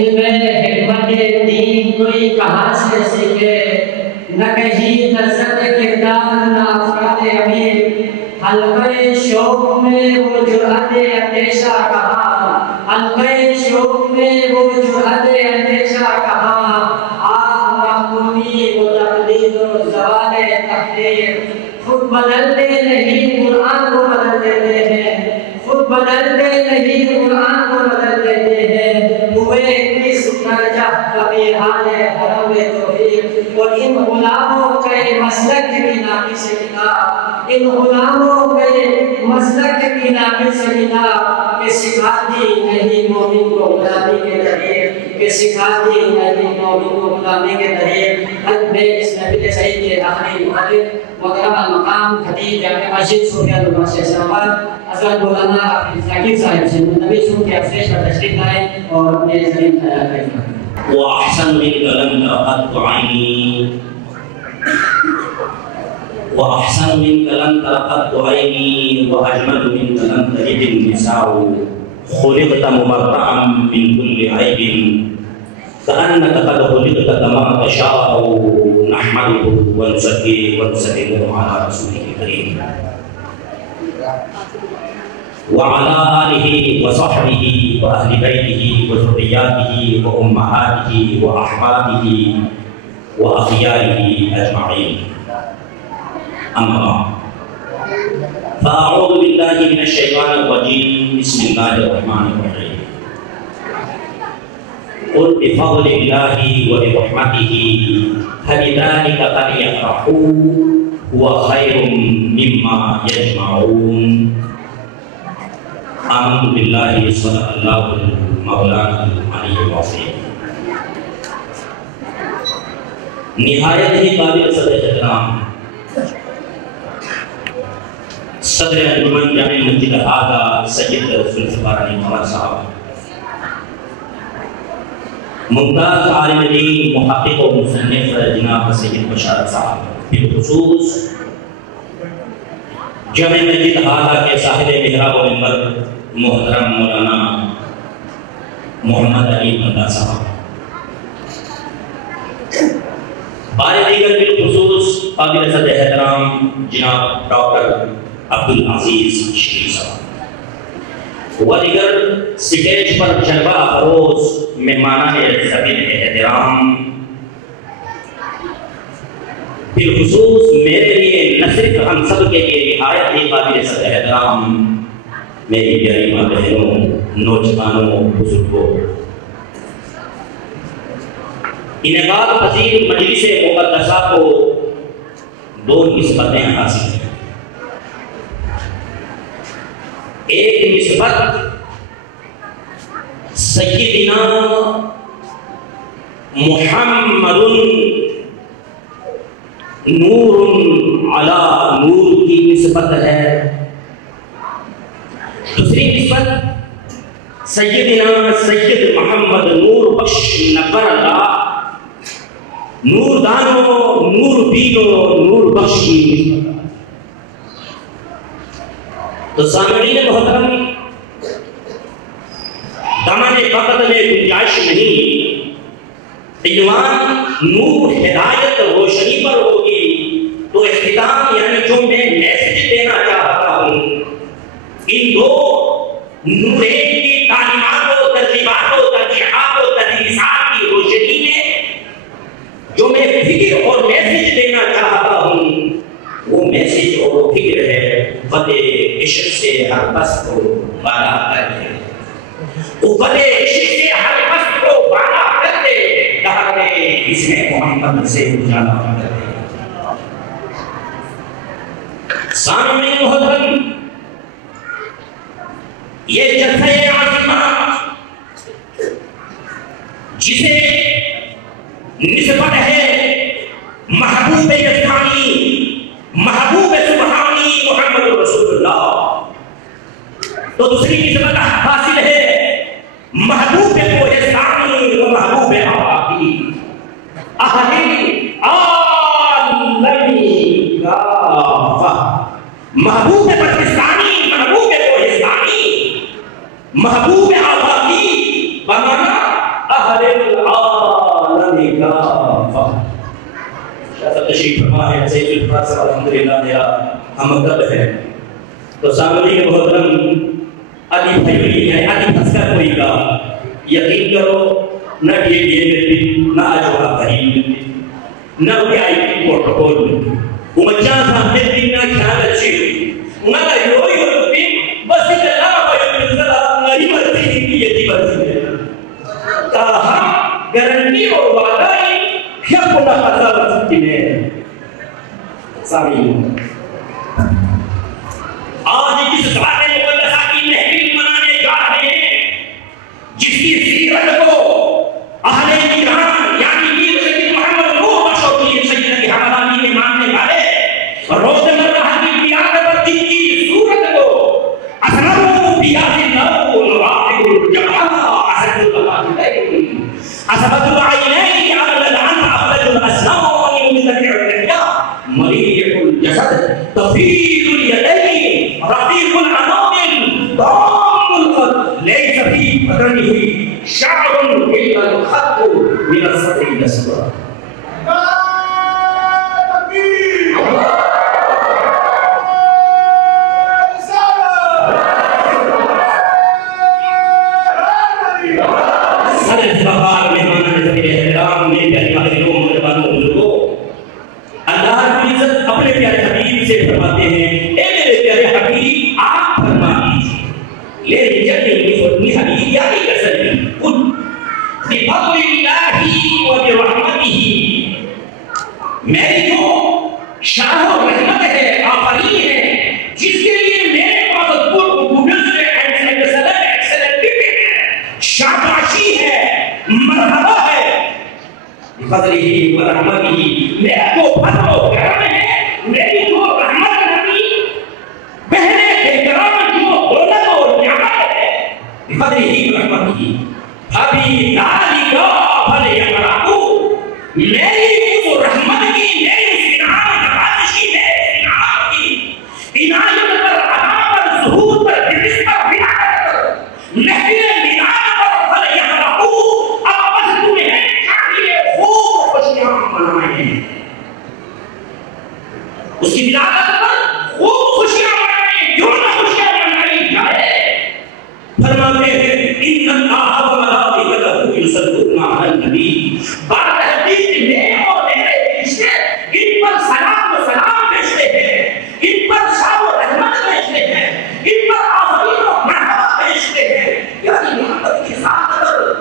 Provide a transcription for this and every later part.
حکمت دین کوئی کہاں سے سیکھے، نہ کہیں لذت کردار نہ افراد امیر، حلقہ شوق میں وہ جرأت اندیشہ کہاں، حلقہ شوق میں وہ جرأت اندیشہ کہاں، آہ محکومی وہ تقلید و زوال تحریر، خود بدلتے نہیں قرآن کو بدل دیتے ہیں، خود بدلتے نہیں قرآن کو بدل دیتے ہیں، ہوئے کس درجہ فقیہان حرم توحید، اور ان غلاموں کے مسلک کی ناقص کتاب، ان غلاموں کے مسلک کی ناقص کتاب کہ سکھاتی نہیں مومن کو غلامی کے طریق، کہ سکھاتی نہیں مومن کو غلامی کے طریق۔ حد اس نبی سعید کے آخری محدث محترم المقام خطیب جامع مسجد صوفیہ الباشر سرور حضرت مولانا حافظ ذاکر صاحب سے نبی سن کے افسیش پر تشریف لائیں اور اپنے ذریعہ خیال کریں۔ وَأَحْسَنُ مِنْكَ لَمْ تَرَقَتْ عَيْنِي وَأَحْسَنُ مِنْكَ لَمْ تَرَقَتْ عَيْنِي وَأَجْمَلُ مِنْكَ لَمْ تَلِدِ النِّسَاءُ خُلِقْتَ مُبَرَّأً مِنْ كُلِّ عَيْبٍ كأنك قد خلقت كما تشاء نحمده ونزكي ونسلم على رسوله الكريم وعلى آله وصحبه وأهل بيته وذرياته وأمهاته وأحبابه وأخياره أجمعين. أما بعد فأعوذ بالله من الشيطان الرجيم. بسم الله الرحمن الرحيم. قل بفضل الله وبرحمته فبذلك فليفرحوا هو خير مما يجمعون. آمنت بالله صدق الله المولانا العلي العظيم. نہایت ہی قابل صدر احترام صدر انجمن جامع مسجد ہادہ سید ذوالفقار علی مولانا صاحب، ممتاز عالم دین محقق و مصنف جناب سید بشارت صاحب، بالخصوص جامع مسجد ہادہ کے صاحب محراب و منبر محترم مولانا محمد علی بندہ صاحب، بارے دیگر بالخصوص قابل صدر احترام جناب ڈاکٹر عبدالعزیز شریف صاحب و دیگر سٹیج پر جلوہ افروز مہمانان زبین احترام، بالخصوص میرے لیے نہ صرف ہم سب کے لیے نہایت ہی قابل صدر احترام میری پیاری ماں بہنوں، نوجوانوں، بزرگوں، انعقاد پذیر مجلس مقدسہ کو دو نسبتیں حاصل ہیں۔ ایک نسبت سیدنا محمد نور علی نور کی نسبت ہے، دوسری نسبت سیدنا سید محمد نور بخش نبر اللہ نور دانو نور بینو نور بخش کی نسبت۔ تو سامعین محترم، دامن فقط میں گنجائش نہیں، عنوان نور ہدایت روشنی پر ہوگی، تو اختتام یعنی جو میں میسج دینا چاہتا ہوں ان دو نورین کی تعلیمات و ترغیبات و ترجیحات و تدریسات کی روشنی میں جو میں فکر اور میسج دینا چاہتا ہوں وہ میسج اور وہ فکر ہے فتح عشق سے ہر پست کو بالا کر دے، وہ فتح عشق سے ہر پست کو بالا کر دے، دہر میں اس میں محمد سے اجالا کر دے۔ سامعین محترم، یہ جلسہ عظیمہ جسے نسبت ہے محبوب یزدانی محبوب سبحانی محمد رسول اللہ، تو دوسری نسبت حاصل ہے محبوب کوہستانی و محبوب آبادی اہلی عالمی کافہ، محبوب پاکستانی محبوب کوہستانی محبوب آبادی بمانا کافہ. شاہ تشریف فرما ہے سید الفاظ صاحب الحمدللہ میرا ہم مکتب ہے. تو سامنے کے محترم ادھی بھائی ہے ادھی پھنس کر کوئی کا یقین کرو نہ یہ میں نہ اجوا بھائی نہ وہ آئی پی پروٹوکول میں وہ بچہ سامنے دن نہ خیال اچھی ہوئی انہاں کا روئی ہوتی بس اللہ بھائی صلی نہیں مرضی کی یہ دی مرضی ہے تاہم گارنٹی اور وعدہ کیا پڑا عذاب سکتی ہے. سامنے آج کس ذات مقدسہ کی محفل منانے جا رہے ہیں جس کی سیرت کو اہل ایران یعنی میر سید محمد نور بخش سید کی حمدانی میں ماننے والے روزمرہ کی قیادت پر جن کی صورت کو اسلام بیاض نو نوافق الجماع اسد اللہ اسبت العینین عبدالعن عبد الاسلام ومن الاحیاء مریح الجسد طفیل الیدین رفیق العنان ضام القلب لیس فی بدنه شعر الا الخط من الصدر الاسود. اپنے پیارے حبیب سے فرماتے ہیں اے میرے پیارے حبیب آپ فرما دیجیے لے جنی فرمی حبیب یا کی قسم قل بفضل اللہ و برحمتہ میری جو شاہ و رحمت ہے آفرین ہے جس کے لیے میرے پاس گوگل سے ایکسلنٹ ہے شاباشی ہے مرحبا ہے بفضلہ و رحمتہ میرے کو فضل و کرم ہے میری جو رحمت نبی بہنے کے کرام جو دولت اور نعمت ہے بفضلہ و رحمتہ ابھی ذالک فلیفرحوا میری جو رحمت کی میری اس انعام نوازشی میری انعام کی عنایت پر عطا پر ظہور پر فکر پر ولایت پر محفل میلاد پر فلیفرحوا اب بس تمہیں چاہیے خوب خوشیاں منائیں اس کی ولادت پر خوب خوشیاں منائیں کیوں نہ خوشیاں منائی جائے. فرماتے ہیں ان اللہ و ملائکتہ یصلون علی النبی بعد حدیث میں اور میرے رشتے ان پر سلام و سلام بھیجتے ہیں ان پر شاہ و رحمت بھیجتے ہیں ان پر آفرین و مرحبا بھیجتے ہیں یعنی محمد کے ساتھ اگر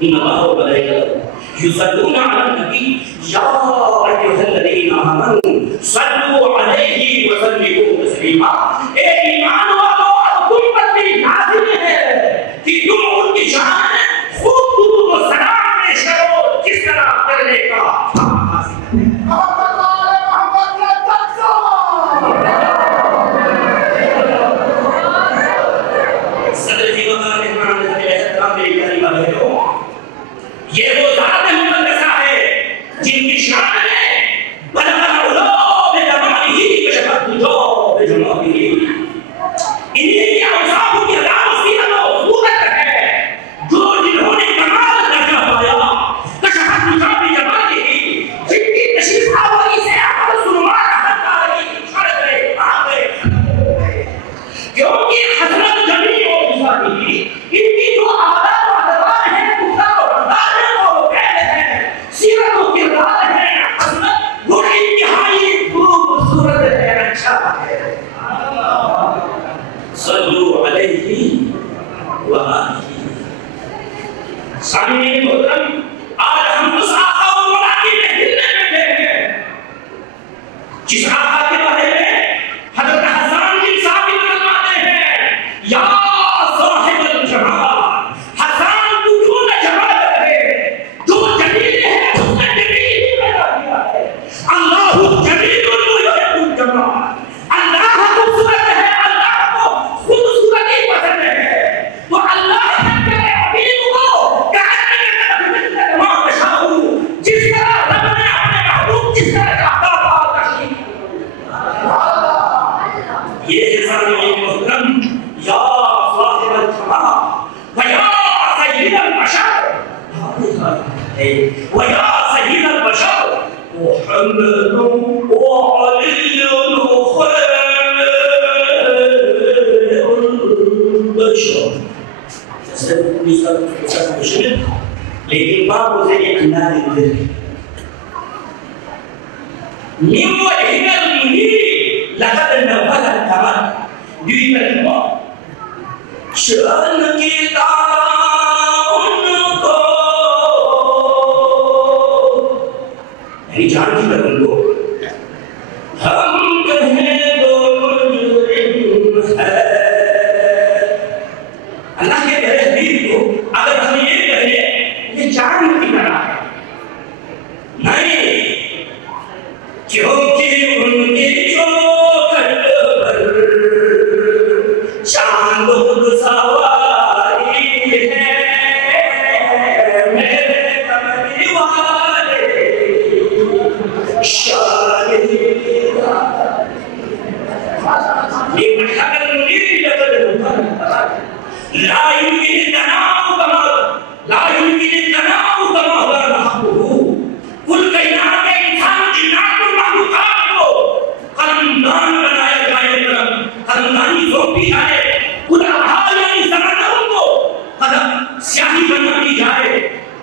ان اللہ و ملائکتہ یصلون علی النبی یا ایھا الذین آمنوا صلوا علیہ وسلموا تسلیما. اے ایمان والو تم پر بھی لازم ہے کہ تم ان کی شان خوب درود و سلام پیش کرو جس طرح کرنے کا حاصل کریں. صدر جی وقار مہمان احترام میری پیاری بھائیو یہ وہ ذات مقدسہ ہے جن کی شان ہے بلغ العلا بجمالہ کشف الحجاب بجمالہ انہیں کی اوصاف کی ادا و سیرت و صورت ہے جو جنہوں نے کمال درجہ پایا کشف الحجاب بجمالہ جن کی تشریف آوری سے احمد سلمان احمد علی چھڑ گئے آ گئے کیونکہ حضرت جمیع و بزادی ان کی جو عادات و ادوار ہیں گفتار و انداز ہیں وہ پہلے ہیں سیرت و کردار ہے حضرت وہ انتہائی خوبصورت ہے اچھا ہے. صلو علیہ وآلہ. سامنے محترم آج ہم اس آقا و مولا کی محفل میں بیٹھے ہیں جس آقا کے بارے میں حضرت حسان بن ثابت فرماتے ہیں یا صاحب الجمال حسان تو کیوں نہ جمال رہے جو جمیل ہے اس نے جمیل ہی پیدا کیا ہے. اللہ جمیل یحب الجمال اللہ خوبصورت ہے اللہ کو خوبصورتی پسند ہے تو اللہ کے حبیب کو کہنے ہے وَيَا سَيِّدَ الْبَشَرِ مُحَمَّدٌ وَعَلِيٌّ خَيْرُ الْبَشَرِ. لیکن باپ اسے یہ اللہ دیتے ہیں من وجهك المنير لقد نور القمر دوی کلمہ شان کی تعاون کو یعنی جان کی کرن کو ہم کہیں تو مجرم ہے. اللہ کے پیارے حبیب کو اگر ہم یہ کہیں یہ جان کی طرح ہے نہیں کیونکہ ان کی چوکھٹ پر چاند سواری ہے میرے کملی والے شاہدی لا يمكن التناول كما هو حقه. کل کائنات کے انسان جنات اور مخلوقات کو قلمدان بنایا جائے قلمدانی سونپی جائے کل احال یعنی سمندروں کو قلم سیاہی بنا دی جائے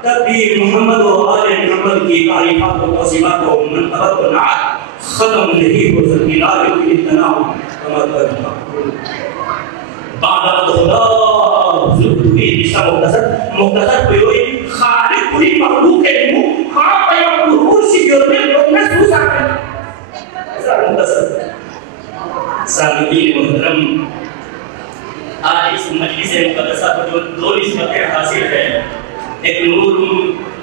تب بھی محمد و آل محمد کی تعریفات و توصیفات و منقبت و نعت ختم نہیں ہو سکتی. لا يمكن التناول كما هو حقه. بعد خدا ضروری نشا مختصر ہوئی خالق پوری مخلوق ہے ہاں پیام ضرور سی جو میں لوگ محسوس آتے ہیں ایسا مختصر. سامعین محترم آج اس مجلس مقدسہ کو جو دو نسبتیں حاصل ہے ایک نور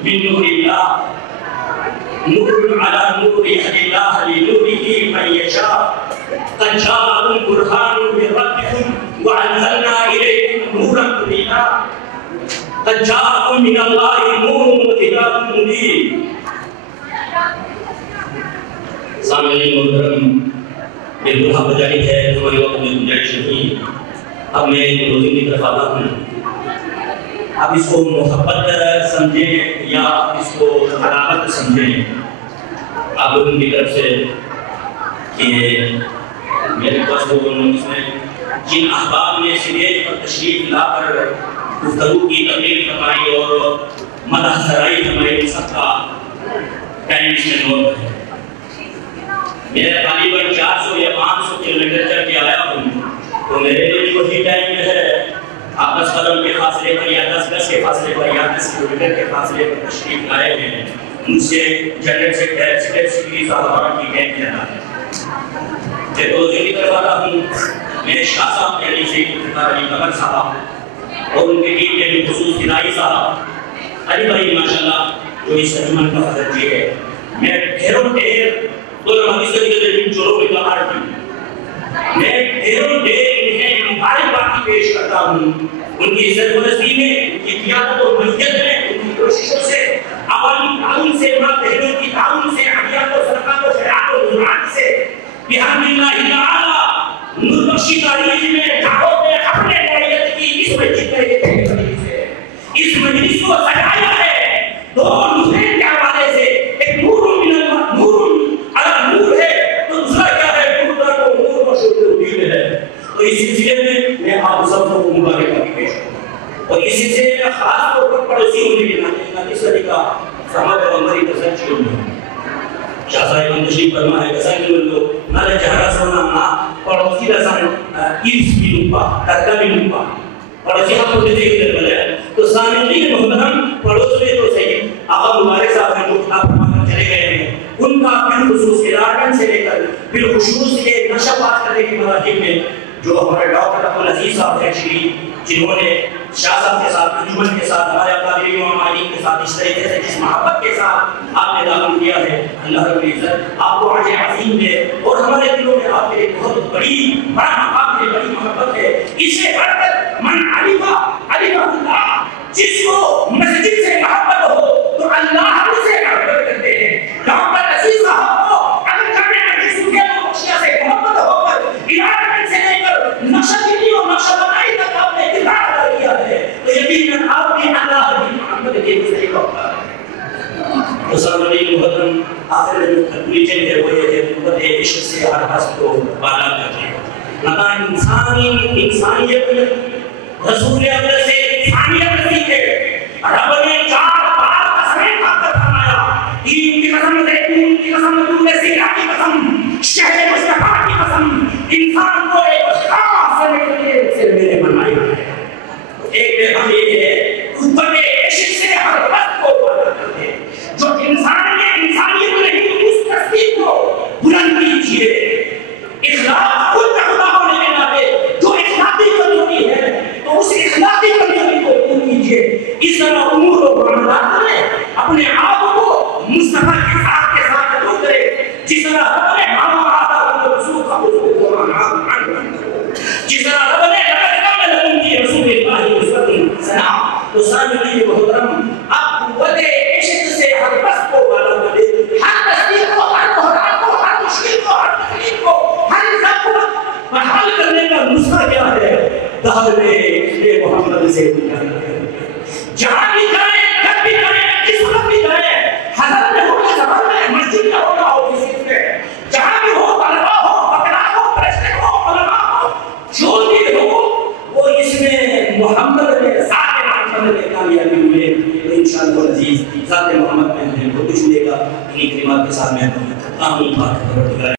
من نور اللہ نور علی نور یهدی اللہ لنوره من یشاء قد جاءکم برہان من ربکم وأنزلنا إليكم نورا مبينا قد جاءكم من الله نور وكتاب مبين. سامعین محترم بالکل حق جاری ہے ہماری وقت میں گنجائش نہیں. اب میں روزی کی طرف آتا ہوں. آپ اس کو محبت سمجھیں یا اس کو عداوت سمجھیں آپ لوگوں کی طرف سے کہ میرے پاس وہ اس میں جن احباب نے سٹیج پر تشریف لا کر گفتگو کی تقریر فرمائی اور مدح سرائی فرمائی سب کا ٹائم اس میں نوٹ ہے. میں غالباً 400 یا 500 کلومیٹر چل کے آیا ہوں تو میرے لیے وہی ٹائم ہے آپ 10 قدم کے فاصلے پر یا 10 گز کے فاصلے پر یا 10 کلومیٹر کے فاصلے پر تشریف لائے ہیں. مجھ سے جنرل سیکریٹری صاحب کی ٹائم لینا ہے. میں روزی کی طرف آتا ہوں. میں شاہ صاحب یعنی سید افتخار علی قمر صاحب اور ان کے ٹیم کے خصوص ہدائی صاحب علی بھائی ماشاءاللہ جو اس انجمن کا صدر جی ہے. میں ڈھیروں ڈھیر دونوں حدیثوں کے درمیان چوروں میں کہا رہتی ہوں. میں ڈھیروں ڈھیر انہیں مبارکباد پیش کرتا ہوں ان کی سرپرستی میں ان کی قیادت اور ملکیت میں ان کی کوششوں سے عوامی تعاون سے بہنوں کی تعاون سے عطیات و صدقات و خیرات و نذرات سے بحمد اللہ تعالی نور بخشی تاریخ میں دعوت نے اپنے قائدت کی اس مسجد میں اس مجلس کو سجایا ہے. دو نورین کے حوالے سے ایک نور من نور علی نور ہے تو دوسرا کیا ہے نور کا نور بخشی دین ہے. تو اس سلسلے میں آپ سب کو مبارکباد پیش کرتا ہوں اور اس سلسلے میں خاص طور پر پڑوسی ہونے کے ناطے اس طریقہ سماج اور ہماری تسلسل میں شاہ صاحب تشریف فرما ہے کسان کے لوگ نالے جہرا سونا نا پڑوسی رسان ایس بھی نوپا ترکا بھی نوپا پڑوسی ہم کو دیکھ کر بلے تو سامعین محترم پڑوس میں تو سید آقا مبارک صاحب نے جو خطاب فرما کر چلے گئے ہیں ان کا بالخصوص ادارن سے لے کر بالخصوص یہ نشہ بات کرنے کی مراحل میں جو ہمارے ڈاکٹر عبدالعزیز صاحب ہیں جنہوں نے شاہ صاحب کے ساتھ انجمن کے ساتھ ہمارے اکابر امام علی کے ساتھ اس طریقے سے جس محبت کے ساتھ آپ نے تعاون کیا ہے اللہ رب العزت آپ کو عرض عظیم دے اور ہمارے دلوں میں آپ کے بہت بڑی بڑی محبت ہے. اسے بڑھ کر من علیفہ اللہ جس کو مسجد سے محبت ہو تو اللہ اسے محبت کرتے ہیں. ڈاکٹر عزیز صاحب کو اگر جامعہ حدیث کے بخشیہ سے محبت ہو کر ارادہ سے لے کر نقشہ گیری اور نقشہ بنائی تک آپ نے کردار ادا کیا ہے تو یقیناً آپ نے اللہ کی محبت کے ذریعے ہوگا. تو سامنے محترم آخر میں جو کنکلوژن ہے وہ یہ ہے قوت عشق سے ہر ہست کو بالا کرتے لگا انسانیت رسول اکرم سے انسانیت سیکھے رب نے 4 بار قسمیں کھا کر فرمایا تین کی قسم زیتون کی قسم دودھ سیرا کی قسم شہر مصطفیٰ کی قسم انسان کو ایک خاص سے میرے بنایا ہے ایک پیغام یہ ہے قوت عشق سے ہر وقت کو بالا کرتے جو انسانیت نہیں اس تصدیق کو بلند کیجیے اخلاق خود رکھتا ہونے کے ناطے جو اخلاقی کمزوری ہے تو اس اخلاقی کمزوری کو دور کیجیے اس طرح امور و معاملات میں اپنے آپ کو مصطفیٰ کے ساتھ دور کرے جس طرح اپنے ماما آتا کو رسول کا حضور قرآن جس طرح رب نے لقد لکم فی رسول اللہ اسوۃ حسنہ تو سامعین محترم آپ قوت عشق سے ہر بس کو بالا کرے ہر تصدیق کو ہر بحران کو ہر مشکل کو ہر تکلیف کو ہر انسان کو حل کرنے کا نسخہ کیا ہے دہر میں محمد سے جہاں بھی جائیں جب بھی جائیں کس وقت بھی جائیں حضرت میں ہو سفر میں مسجد میں ہوگا آفس میں جہاں بھی ہو طلبا ہو بکرا ہو پریسٹنٹ ہو علماء ہو جو بھی ہو وہ اس میں محمد میں ذات محمد میں کامیابی ملے تو انشاءاللہ عزیز ذات محمد میں ہمیں کو کچھ ملے گا انہیں کلمات کے ساتھ میں آمین پاک